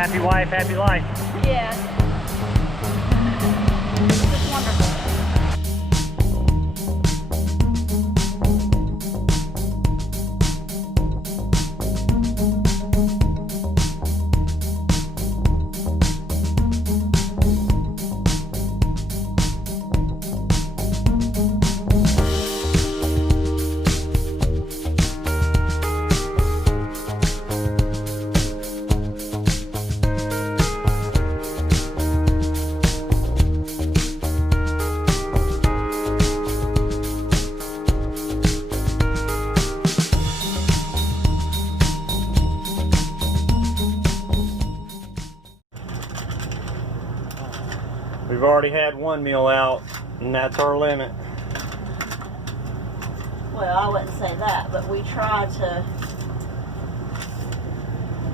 Happy wife, happy life. Yeah. It's wonderful. We've already had one meal out, and that's our limit. Well, I wouldn't say that, but we try to,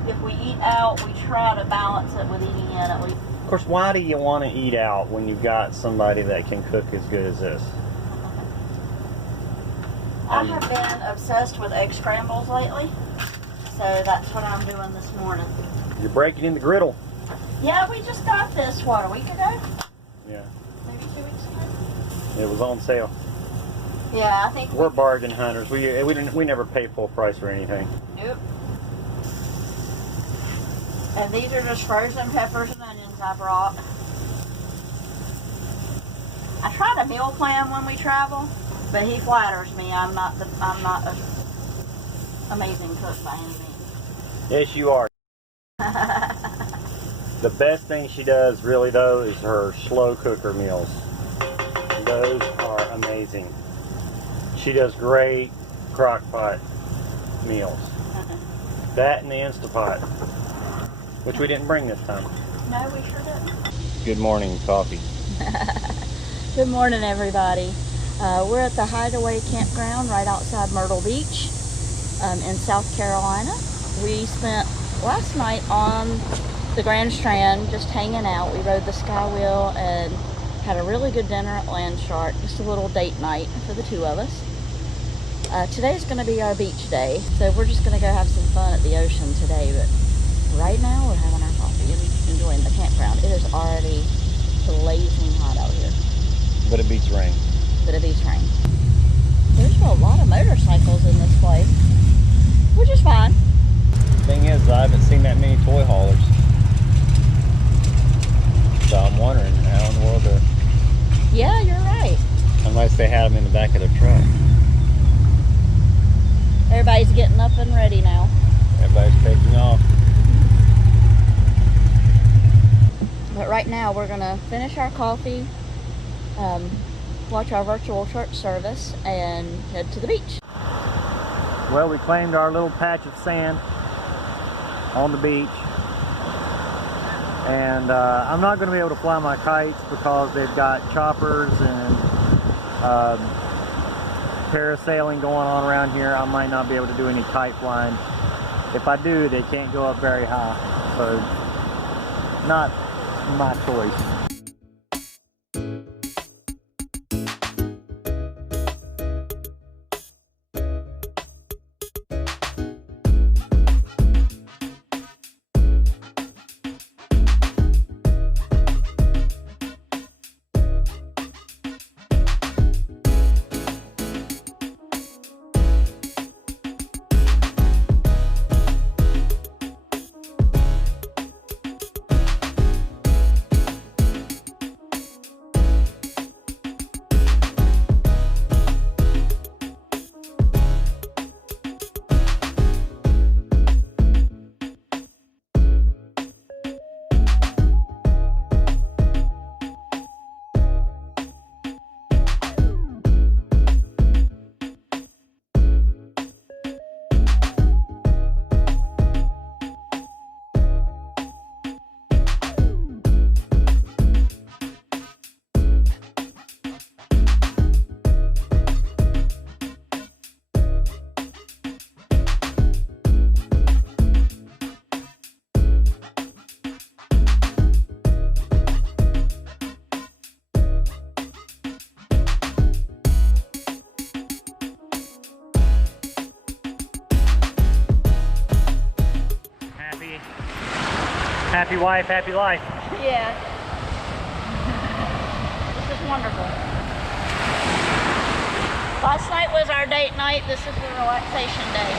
if we eat out, we try to balance it with eating in at least. Of course, why do you want to eat out when you've got somebody that can cook as good as this? I have been obsessed with egg scrambles lately, so that's what I'm doing this morning. You're breaking in the griddle. Yeah, we just got this, what, a week ago? Yeah. Maybe 2 weeks ago? It was on sale. Yeah, I think We're bargain hunters. We never pay full price for anything. Nope. And these are just frozen peppers and onions I brought. I try to meal plan when we travel, but he flatters me. I'm not an amazing cook by any means. Yes, you are. The best thing she does, really though, is her slow cooker meals. Those are amazing. She does great crock pot meals. That and the Instapot, which we didn't bring this time. No, we sure didn't. Good morning, coffee. Good morning, everybody. We're at the Hideaway Campground right outside Myrtle Beach in South Carolina. We spent last night on the Grand Strand just hanging out. We rode the Sky Wheel and had a really good dinner at Land Shark. Just a little date night for the two of us. Today's going to be our beach day, so we're just going to go have some fun at the ocean today. But right now we're having our coffee and enjoying the campground. It is already blazing hot out here. But it beats rain. But it beats rain. There's a lot of motorcycles in this place, which is fine. Thing is, I haven't seen that many toy haulers. So I'm wondering how in the world they're... Yeah, you're right. Unless they had them in the back of their truck. Everybody's getting up and ready now. Everybody's taking off. But right now we're gonna finish our coffee, watch our virtual church service, and head to the beach. Well, we claimed our little patch of sand on the beach. And I'm not going to be able to fly my kites because they've got choppers and parasailing going on around here. I might not be able to do any kite flying. If I do, they can't go up very high. So, not my choice. Happy wife, happy life. Yeah. This is wonderful. Last night was our date night. This is the relaxation day.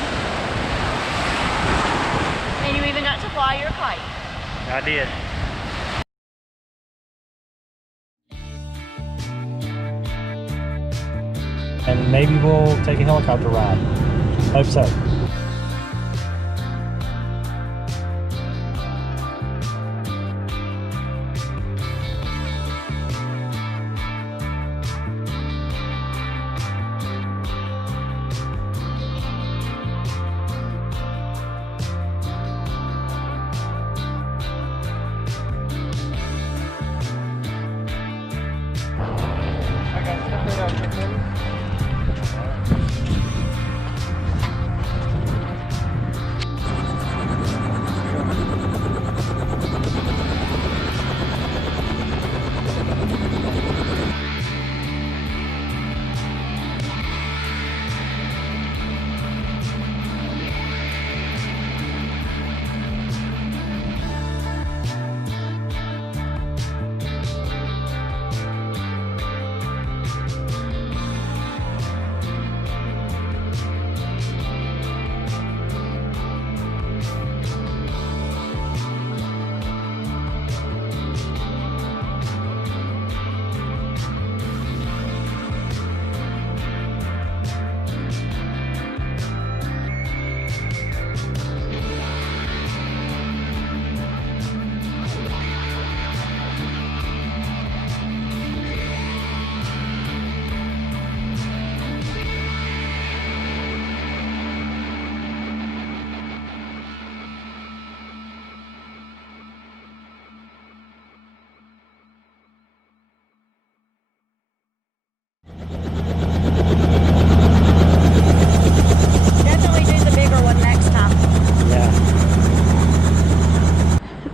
And you even got to fly your kite. I did. And maybe we'll take a helicopter ride. Hope so.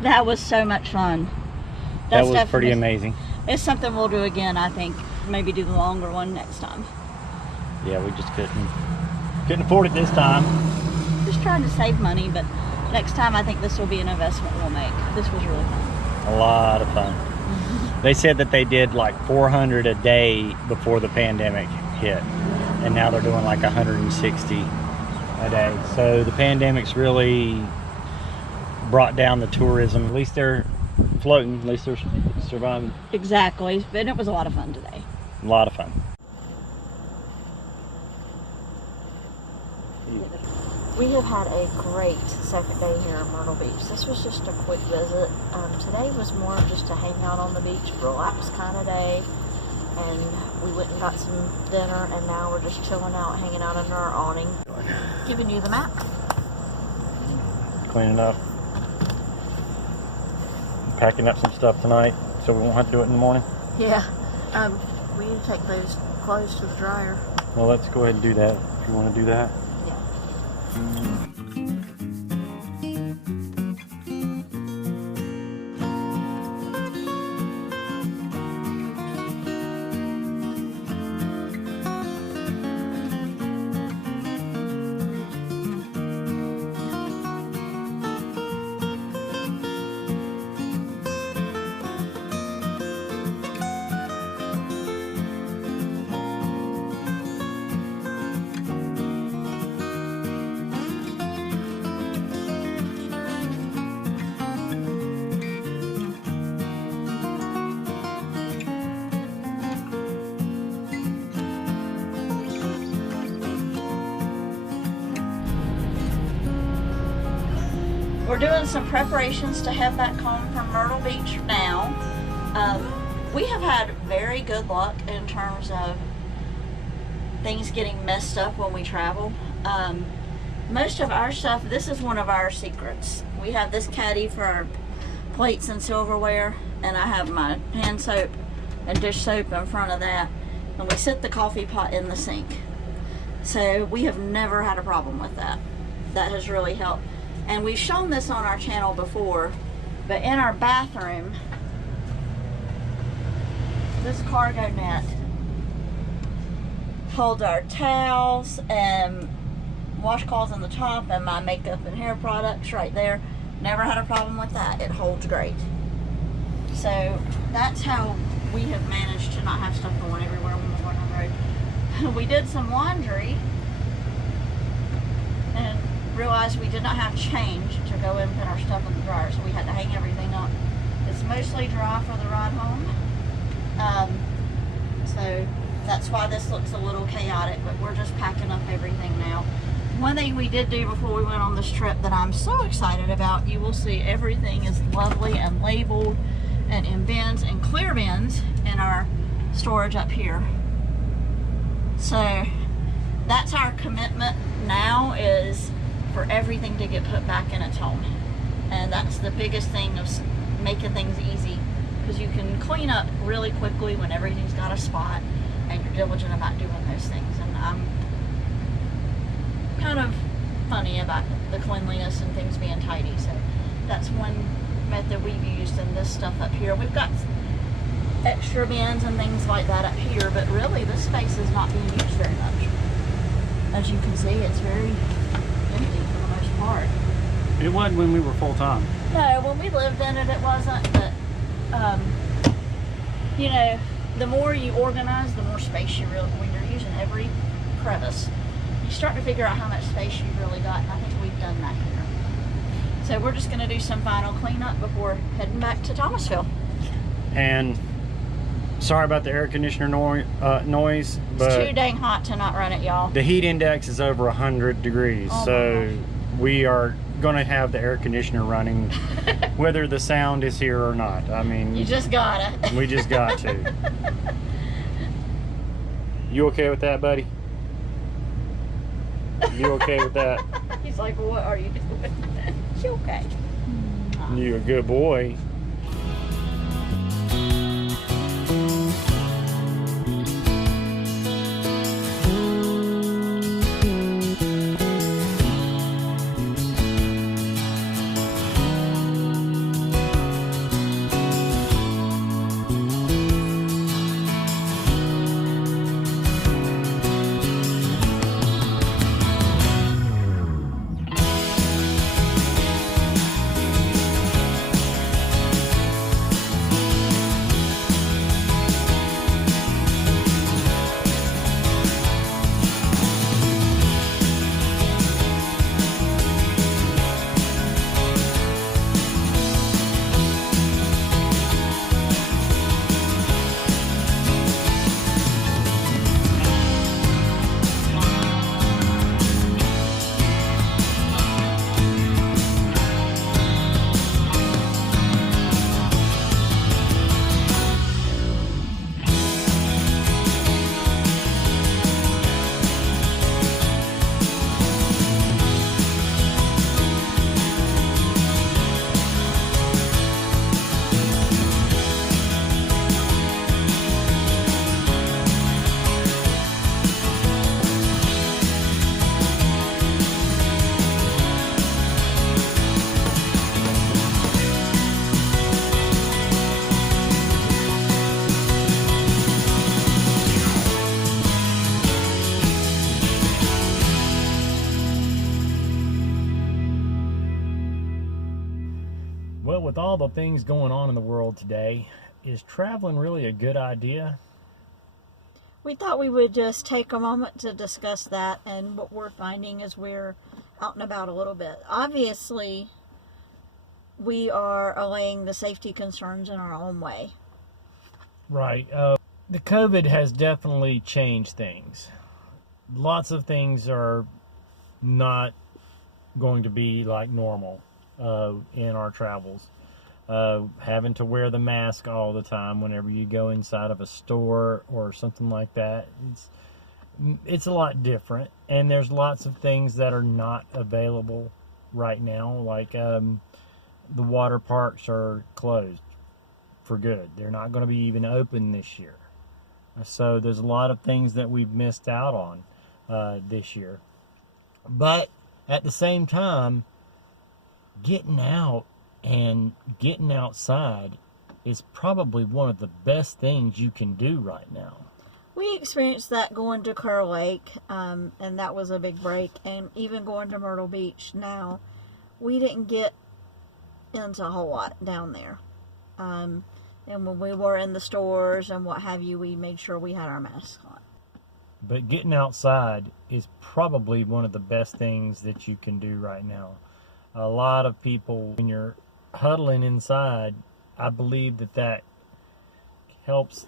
That was so much fun. That was pretty amazing. It's something we'll do again, I think. Maybe do the longer one next time. Yeah, we just couldn't afford it this time. Just trying to save money, but next time I think this will be an investment we'll make. This was really fun. A lot of fun. They said that they did like 400 a day before the pandemic hit, and now they're doing like 160 a day. So the pandemic's really brought down the tourism. At least they're floating, at least they're surviving. Exactly, but it was a lot of fun today. A lot of fun. We have had a great second day here in Myrtle Beach. This was just a quick visit. Today was more of just a hang out on the beach, relax kind of day. And we went and got some dinner, and now we're just chilling out, hanging out under our awning. Giving you the map. Cleaning up. Packing up some stuff tonight so we won't have to do it in the morning. Yeah. We need to take those clothes to the dryer. Well, let's go ahead and do that if you want to do that. Yeah. We're doing some preparations to head back home from Myrtle Beach now. We have had very good luck in terms of things getting messed up when we travel. Most of our stuff, this is one of our secrets. We have this caddy for our plates and silverware, and I have my hand soap and dish soap in front of that, and we set the coffee pot in the sink. So we have never had a problem with that. That has really helped. And we've shown this on our channel before, but in our bathroom, this cargo net holds our towels and washcloths on the top and my makeup and hair products right there. Never had a problem with that. It holds great. So that's how we have managed to not have stuff going everywhere when we're going on the road. We did some laundry and realized we did not have change to go in and put our stuff in the dryer, so we had to hang everything up. It's mostly dry for the ride home. So that's why this looks a little chaotic, but we're just packing up everything now. One thing we did do before we went on this trip that I'm so excited about, you will see everything is lovely and labeled and in bins and clear bins in our storage up here. So that's our commitment now, is for everything to get put back in its home. And that's the biggest thing of making things easy, because you can clean up really quickly when everything's got a spot and you're diligent about doing those things. And I'm kind of funny about the cleanliness and things being tidy, so that's one method we've used. In this stuff up here, we've got extra bins and things like that up here, but really this space is not being used very much. As you can see, it's very empty for the most part. It wasn't when we were full-time. No, when we lived in it, it wasn't, but you know, the more you organize, the more space you really, when you're using every crevice, you start to figure out how much space you've really got, and I think we've done that here. So we're just going to do some final cleanup before heading back to Thomasville. And sorry about the air conditioner noise, but it's too dang hot to not run it, y'all. the heat index is over 100 degrees, Oh so we are going to have the air conditioner running whether the sound is here or not. I mean, You just gotta. we just got to. You okay with that, buddy? You okay with that? He's like, what are you doing? She okay. You a good boy. Well, with all the things going on in the world today, is traveling really a good idea? We thought we would just take a moment to discuss that and what we're finding as we're out and about a little bit. Obviously, we are allaying the safety concerns in our own way. Right. The COVID has definitely changed things. Lots of things are not going to be like normal in our travels. Having to wear the mask all the time whenever you go inside of a store or something like that. It's a lot different, and there's lots of things that are not available right now, like the water parks are closed for good. They're not going to be even open this year. So there's a lot of things that we've missed out on this year. But at the same time, getting out and getting outside is probably one of the best things you can do right now. We experienced that going to Kerr Lake, and that was a big break, and even going to Myrtle Beach now. We didn't get into a whole lot down there. And when we were in the stores and what have you, we made sure we had our masks on. But getting outside is probably one of the best things that you can do right now. A lot of people, when you're huddling inside, I believe that helps,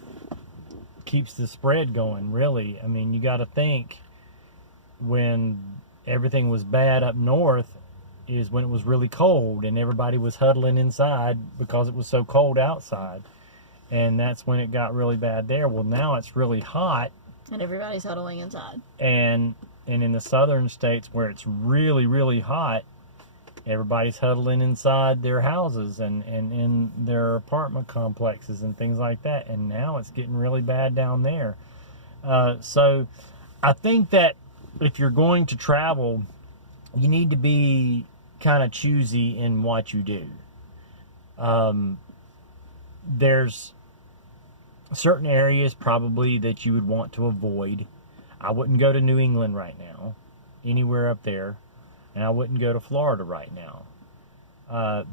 keeps the spread going, really. I mean, you got to think, when everything was bad up north is when it was really cold and everybody was huddling inside because it was so cold outside. And that's when it got really bad there. Well, now it's really hot. And everybody's huddling inside. And in the southern states where it's really, really hot, everybody's huddling inside their houses and in their apartment complexes and things like that. And now it's getting really bad down there. So I think that if you're going to travel, you need to be kind of choosy in what you do. There's certain areas probably that you would want to avoid. I wouldn't go to New England right now, anywhere up there, and I wouldn't go to Florida right now.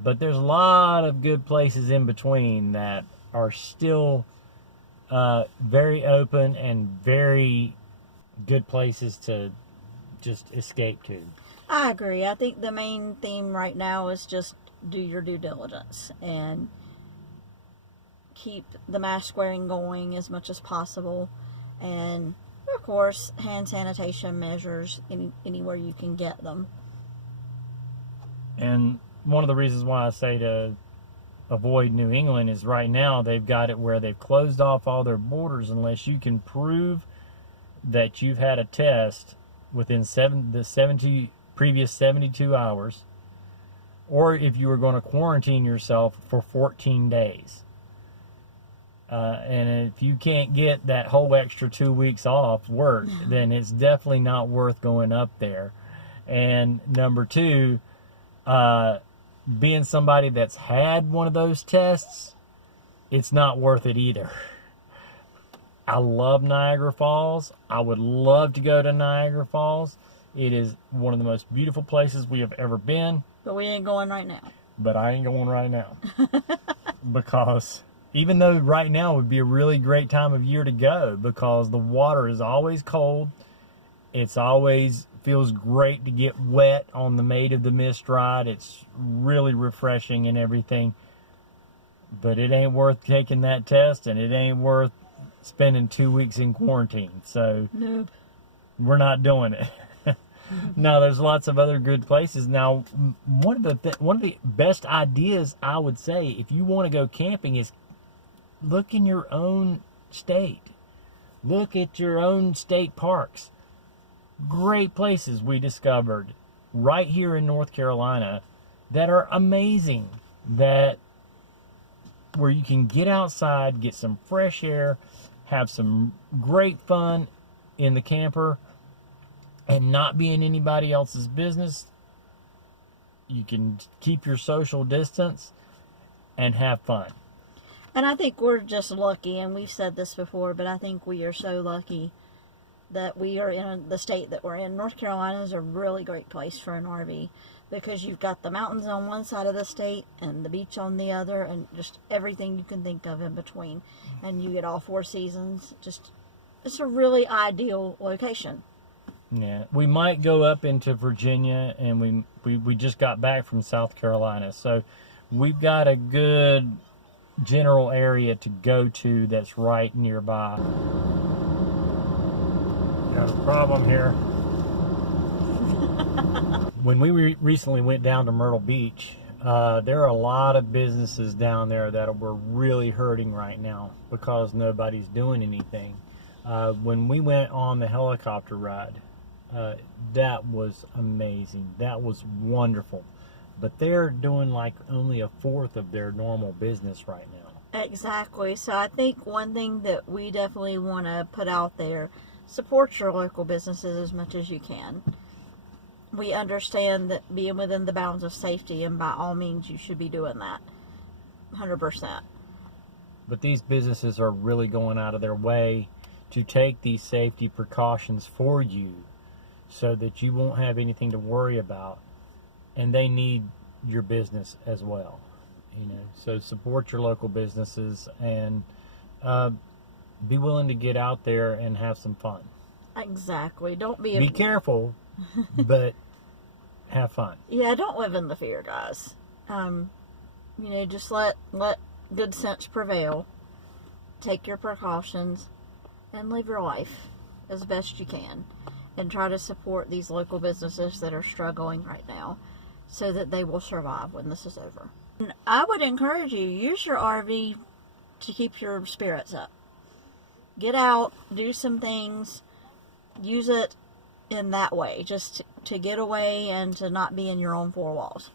But there's a lot of good places in between that are still very open and very good places to just escape to. I agree. I think the main theme right now is just do your due diligence and keep the mask wearing going as much as possible, and of course hand sanitation measures anywhere you can get them. And one of the reasons why I say to avoid New England is right now they've got it where they've closed off all their borders unless you can prove that you've had a test within the previous 72 hours, or if you were going to quarantine yourself for 14 days. And if you can't get that whole extra 2 weeks off work, then it's definitely not worth going up there. And number two, being somebody that's had one of those tests, it's not worth it either. I love Niagara Falls. I would love to go to Niagara Falls. It is one of the most beautiful places we have ever been. But we ain't going right now. But I ain't going right now. Because even though right now would be a really great time of year to go, because the water is always cold. It's always feels great to get wet on the Maid of the Mist ride. It's really refreshing and everything. But it ain't worth taking that test, and it ain't worth spending 2 weeks in quarantine. So nope, we're not doing it. No, there's lots of other good places. Now, one of the best ideas I would say if you want to go camping is look in your own state. Look at your own state parks. Great places we discovered right here in North Carolina that are amazing, that where you can get outside, get some fresh air, have some great fun in the camper, and not be in anybody else's business. You can keep your social distance and have fun. And I think we're just lucky, and we've said this before, but I think we are so lucky that we are in the state that we're in. North Carolina is a really great place for an RV because you've got the mountains on one side of the state and the beach on the other, and just everything you can think of in between. And you get all four seasons. Just, it's a really ideal location. Yeah, we might go up into Virginia, and we just got back from South Carolina, so we've got a good general area to go to that's right nearby. Got a problem here. When we recently went down to Myrtle Beach, there are a lot of businesses down there that were really hurting right now because nobody's doing anything. When we went on the helicopter ride, that was amazing. That was wonderful. But they're doing like only a fourth of their normal business right now. Exactly. So I think one thing that we definitely want to put out there, support your local businesses as much as you can. We understand that being within the bounds of safety, and by all means you should be doing that 100%. But these businesses are really going out of their way to take these safety precautions for you so that you won't have anything to worry about, and they need your business as well. So support your local businesses and be willing to get out there and have some fun. Exactly. Don't be... Be careful, but have fun. Yeah, don't live in the fear, guys. Just let good sense prevail. Take your precautions and live your life as best you can. And try to support these local businesses that are struggling right now so that they will survive when this is over. And I would encourage you, use your RV to keep your spirits up. Get out, do some things, use it in that way, just to get away and to not be in your own four walls.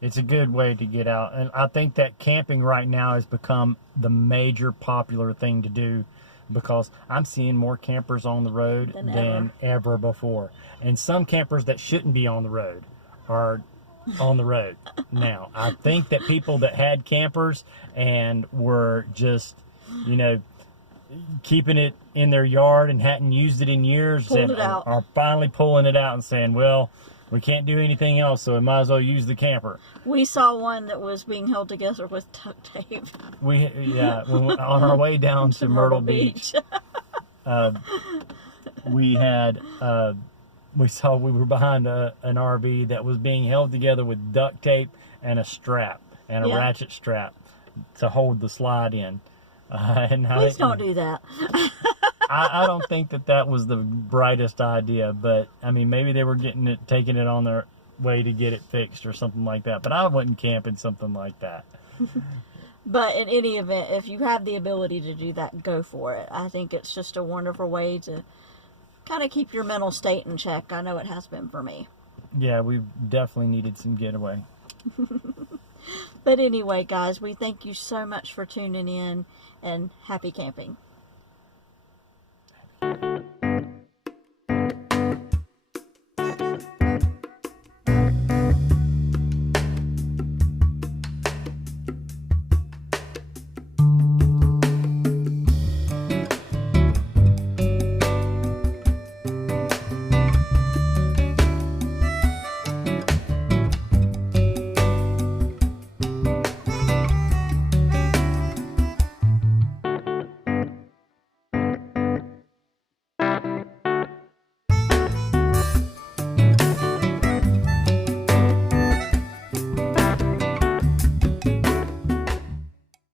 It's a good way to get out. And I think that camping right now has become the major popular thing to do, because I'm seeing more campers on the road than ever before. And some campers that shouldn't be on the road are on the road now. I think that people that had campers and were just, keeping it in their yard and hadn't used it in years are finally pulling it out and saying, well, we can't do anything else, so we might as well use the camper. We saw one that was being held together with duct tape. On our way down to Myrtle Beach, we were behind an RV that was being held together with duct tape and a strap and a ratchet strap to hold the slide in. Please don't do that. I don't think that was the brightest idea, but maybe they were taking it on their way to get it fixed or something like that. But I wouldn't camp in something like that. But in any event, if you have the ability to do that, go for it. I think it's just a wonderful way to kind of keep your mental state in check. I know it has been for me. Yeah, we've definitely needed some getaway. But anyway, guys, we thank you so much for tuning in, and happy camping.